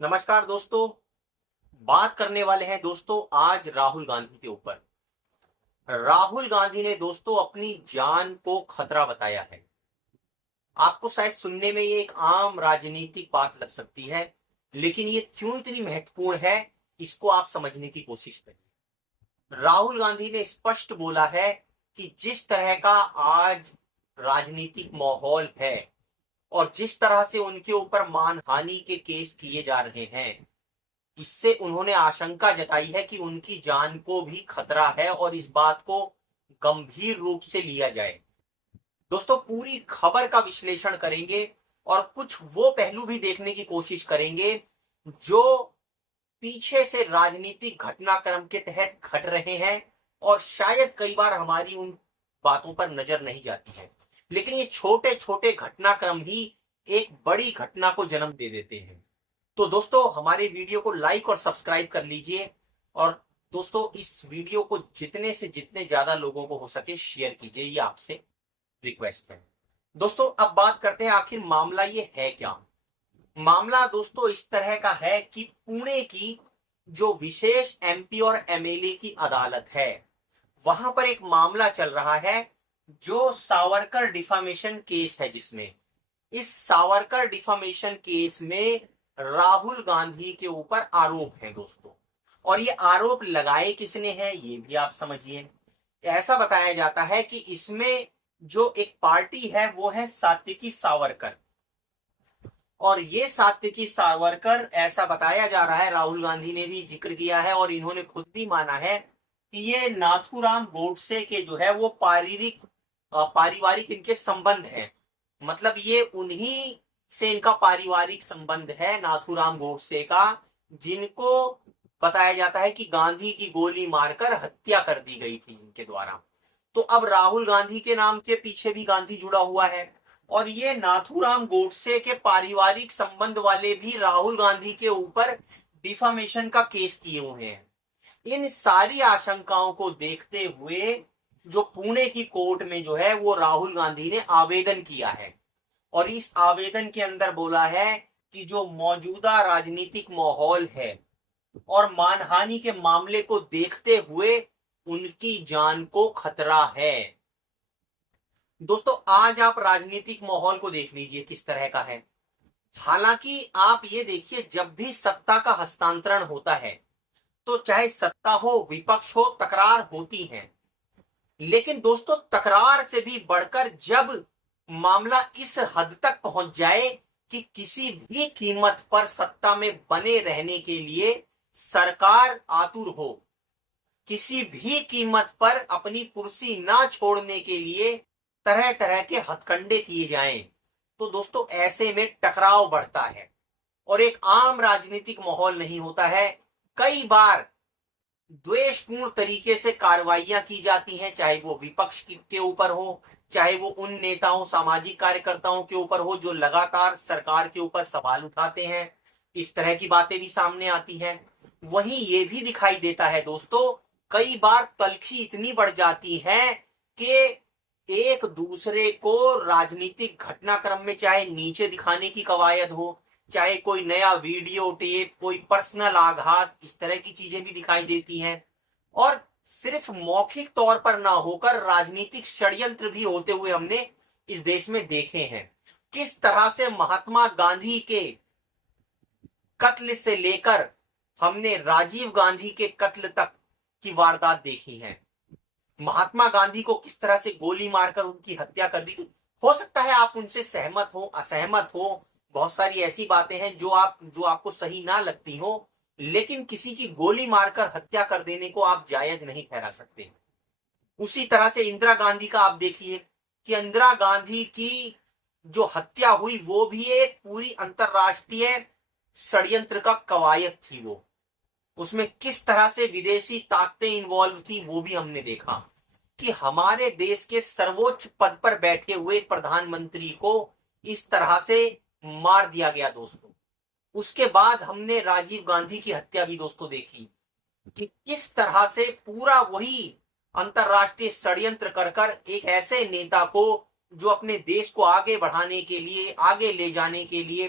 नमस्कार दोस्तों। बात करने वाले हैं दोस्तों आज राहुल गांधी के ऊपर। राहुल गांधी ने दोस्तों अपनी जान को खतरा बताया है। आपको शायद सुनने में ये एक आम राजनीतिक बात लग सकती है, लेकिन ये क्यों इतनी महत्वपूर्ण है इसको आप समझने की कोशिश करिए। राहुल गांधी ने स्पष्ट बोला है कि जिस तरह का आज राजनीतिक माहौल है और जिस तरह से उनके ऊपर मानहानि के केस किए जा रहे हैं, इससे उन्होंने आशंका जताई है कि उनकी जान को भी खतरा है और इस बात को गंभीर रूप से लिया जाए। दोस्तों पूरी खबर का विश्लेषण करेंगे और कुछ वो पहलू भी देखने की कोशिश करेंगे जो पीछे से राजनीतिक घटनाक्रम के तहत घट रहे हैं और शायद कई बार हमारी उन बातों पर नजर नहीं जाती है, लेकिन ये छोटे छोटे घटनाक्रम ही एक बड़ी घटना को जन्म दे देते हैं। तो दोस्तों हमारे वीडियो को लाइक और सब्सक्राइब कर लीजिए और दोस्तों इस वीडियो को जितने से जितने ज्यादा लोगों को हो सके शेयर कीजिए, ये आपसे रिक्वेस्ट है। दोस्तों अब बात करते हैं आखिर मामला ये है क्या। मामला दोस्तों इस तरह का है कि पुणे की जो विशेष एमपी और एमएलए की अदालत है, वहां पर एक मामला चल रहा है जो सावरकर डिफामेशन केस है, जिसमें इस सावरकर डिफामेशन केस में राहुल गांधी के ऊपर आरोप है दोस्तों। और ये आरोप लगाए किसने हैं ये भी आप समझिए। ऐसा बताया जाता है कि इसमें जो एक पार्टी है वो है सात्विकी सावरकर, और ये सात्विकी सावरकर ऐसा बताया जा रहा है, राहुल गांधी ने भी जिक्र किया है और इन्होंने खुद भी माना है कि ये नाथूराम गोडसे के जो है वो पारिवारिक इनके संबंध हैं। मतलब ये उन्हीं से इनका पारिवारिक संबंध है, नाथूराम गोडसे का, जिनको बताया जाता है कि गांधी की गोली मारकर हत्या कर दी गई थी इनके द्वारा। तो अब राहुल गांधी के नाम के पीछे भी गांधी जुड़ा हुआ है और ये नाथूराम गोडसे के पारिवारिक संबंध वाले भी राहुल गांधी के ऊपर डिफामेशन का केस किए हुए हैं। इन सारी आशंकाओं को देखते हुए जो पुणे की कोर्ट में जो है वो राहुल गांधी ने आवेदन किया है और इस आवेदन के अंदर बोला है कि जो मौजूदा राजनीतिक माहौल है और मानहानि के मामले को देखते हुए उनकी जान को खतरा है। दोस्तों आज आप राजनीतिक माहौल को देख लीजिए किस तरह का है। हालांकि आप ये देखिए, जब भी सत्ता का हस्तांतरण होता है तो चाहे सत्ता हो विपक्ष हो, तकरार होती है, लेकिन दोस्तों तकरार से भी बढ़कर जब मामला इस हद तक पहुंच जाए कि किसी भी कीमत पर सत्ता में बने रहने के लिए सरकार आतुर हो, किसी भी कीमत पर अपनी कुर्सी ना छोड़ने के लिए तरह तरह के हथकंडे किए जाएं, तो दोस्तों ऐसे में टकराव बढ़ता है और एक आम राजनीतिक माहौल नहीं होता है। कई बार द्वेषपूर्ण तरीके से कार्रवाइयां की जाती हैं, चाहे वो विपक्ष के ऊपर हो, चाहे वो उन नेताओं सामाजिक कार्यकर्ताओं के ऊपर हो जो लगातार सरकार के ऊपर सवाल उठाते हैं। इस तरह की बातें भी सामने आती हैं। वहीं ये भी दिखाई देता है दोस्तों, कई बार तल्खी इतनी बढ़ जाती है कि एक दूसरे को राजनीतिक घटनाक्रम में चाहे नीचे दिखाने की कवायद हो, चाहे कोई नया वीडियो टेप, कोई पर्सनल आघात, इस तरह की चीजें भी दिखाई देती हैं। और सिर्फ मौखिक तौर पर ना होकर राजनीतिक षड्यंत्र भी होते हुए हमने इस देश में देखे हैं। किस तरह से महात्मा गांधी के कत्ल से लेकर हमने राजीव गांधी के कत्ल तक की वारदात देखी है। महात्मा गांधी को किस तरह से गोली मारकर उनकी हत्या कर दी। हो सकता है आप उनसे सहमत हो, असहमत हो, बहुत सारी ऐसी बातें हैं जो आपको सही ना लगती हो, लेकिन किसी की गोली मारकर हत्या कर देने को आप जायज नहीं ठहरा सकते। उसी तरह से इंदिरा गांधी का आप देखिए कि इंदिरा गांधी की जो हत्या हुई वो भी एक पूरी अंतरराष्ट्रीय षड्यंत्र का कवायद थी। वो उसमें किस तरह से विदेशी ताकतें इन्वॉल्व थी वो भी हमने देखा कि हमारे देश के सर्वोच्च पद पर बैठे हुए प्रधानमंत्री को इस तरह से मार दिया गया दोस्तों। उसके बाद हमने राजीव गांधी की हत्या भी दोस्तों देखी कि किस तरह से पूरा वही अंतरराष्ट्रीय षड्यंत्र कर एक ऐसे नेता को जो अपने देश को आगे बढ़ाने के लिए, आगे ले जाने के लिए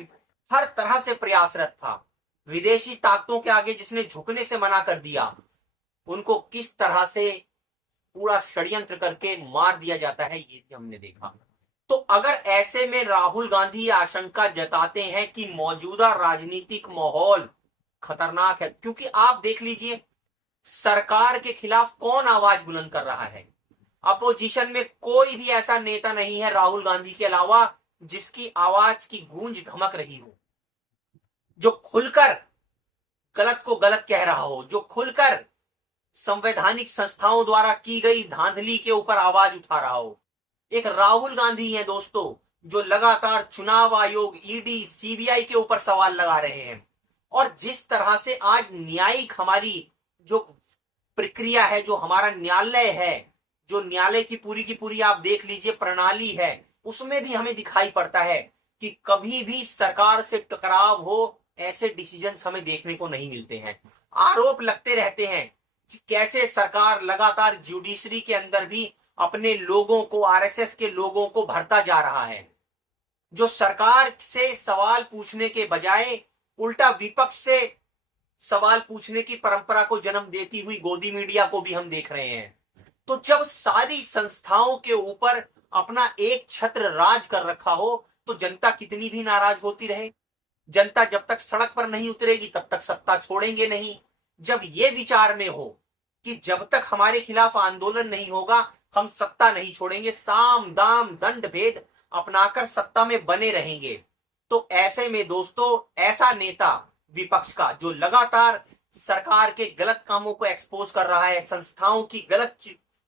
हर तरह से प्रयासरत था, विदेशी ताकतों के आगे जिसने झुकने से मना कर दिया, उनको किस तरह से पूरा षड्यंत्र करके मार दिया जाता है, ये भी हमने देखा। तो अगर ऐसे में राहुल गांधी ये आशंका जताते हैं कि मौजूदा राजनीतिक माहौल खतरनाक है, क्योंकि आप देख लीजिए सरकार के खिलाफ कौन आवाज बुलंद कर रहा है। अपोजिशन में कोई भी ऐसा नेता नहीं है राहुल गांधी के अलावा जिसकी आवाज की गूंज धमक रही हो, जो खुलकर गलत को गलत कह रहा हो, जो खुलकर संवैधानिक संस्थाओं द्वारा की गई धांधली के ऊपर आवाज उठा रहा हो। एक राहुल गांधी है दोस्तों, जो लगातार चुनाव आयोग, ईडी, सीबीआई के ऊपर सवाल लगा रहे हैं। और जिस तरह से आज न्यायिक हमारी जो प्रक्रिया है, जो हमारा न्यायालय है, जो न्यायालय की पूरी आप देख लीजिए प्रणाली है, उसमें भी हमें दिखाई पड़ता है कि कभी भी सरकार से टकराव हो ऐसे डिसीजंस हमें देखने को नहीं मिलते हैं। आरोप लगते रहते हैं कि कैसे सरकार लगातार जुडिशरी के अंदर भी अपने लोगों को, आरएसएस के लोगों को भरता जा रहा है, जो सरकार से सवाल पूछने के बजाय उल्टा विपक्ष से सवाल पूछने की परंपरा को जन्म देती हुई गोदी मीडिया को भी हम देख रहे हैं। तो जब सारी संस्थाओं के ऊपर अपना एक छत्र राज कर रखा हो तो जनता कितनी भी नाराज होती रहे, जनता जब तक सड़क पर नहीं उतरेगी तब तक सत्ता छोड़ेंगे नहीं। जब ये विचार में हो कि जब तक हमारे खिलाफ आंदोलन नहीं होगा हम सत्ता नहीं छोड़ेंगे, साम दाम दंड भेद अपनाकर सत्ता में बने रहेंगे, तो ऐसे में दोस्तों ऐसा नेता विपक्ष का जो लगातार सरकार के गलत कामों को एक्सपोज कर रहा है, संस्थाओं की गलत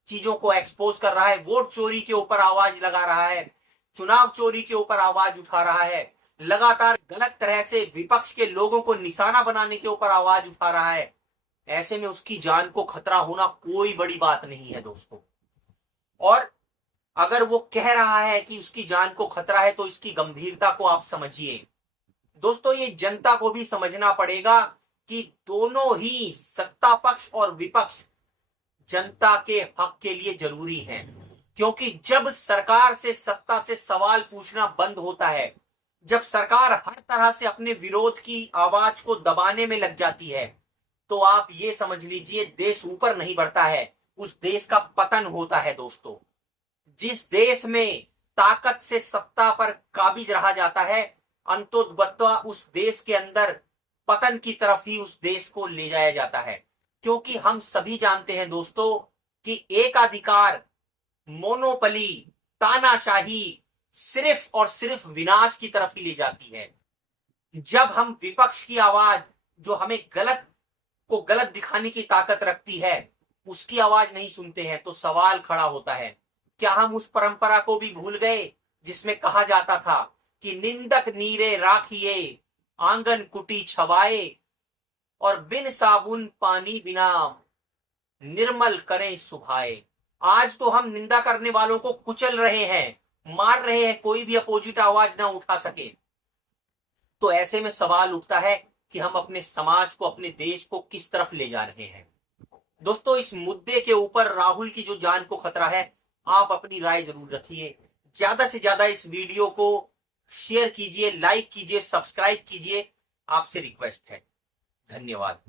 चीजों को एक्सपोज कर रहा है, वोट चोरी के ऊपर आवाज लगा रहा है, चुनाव चोरी के ऊपर आवाज उठा रहा है, लगातार गलत तरह से विपक्ष के लोगों को निशाना बनाने के ऊपर आवाज उठा रहा है, ऐसे में उसकी जान को खतरा होना कोई बड़ी बात नहीं है दोस्तों। और अगर वो कह रहा है कि उसकी जान को खतरा है तो इसकी गंभीरता को आप समझिए दोस्तों। ये जनता को भी समझना पड़ेगा कि दोनों ही सत्ता पक्ष और विपक्ष जनता के हक के लिए जरूरी हैं, क्योंकि जब सरकार से सत्ता से सवाल पूछना बंद होता है, जब सरकार हर तरह से अपने विरोध की आवाज को दबाने में लग जाती है, तो आप ये समझ लीजिए देश ऊपर नहीं बढ़ता है, उस देश का पतन होता है दोस्तों। जिस देश में ताकत से सत्ता पर काबिज रहा जाता है, अंततोगत्वा उस देश के अंदर पतन की तरफ ही उस देश को ले जाया जाता है। क्योंकि हम सभी जानते हैं दोस्तों कि एकाधिकार, मोनोपली, तानाशाही सिर्फ और सिर्फ विनाश की तरफ ही ले जाती है। जब हम विपक्ष की आवाज, जो हमें गलत को गलत दिखाने की ताकत रखती है, उसकी आवाज नहीं सुनते हैं, तो सवाल खड़ा होता है, क्या हम उस परंपरा को भी भूल गए जिसमें कहा जाता था कि निंदक नीरे राखिए, आंगन कुटी छवाए, और बिन साबुन पानी बिना निर्मल करें सुभाए। आज तो हम निंदा करने वालों को कुचल रहे हैं, मार रहे हैं, कोई भी अपोजिट आवाज ना उठा सके। तो ऐसे में सवाल उठता है कि हम अपने समाज को, अपने देश को किस तरफ ले जा रहे हैं। दोस्तों इस मुद्दे के ऊपर राहुल की जो जान को खतरा है, आप अपनी राय जरूर रखिए। ज्यादा से ज्यादा इस वीडियो को शेयर कीजिए, लाइक कीजिए, सब्सक्राइब कीजिए, आपसे रिक्वेस्ट है। धन्यवाद।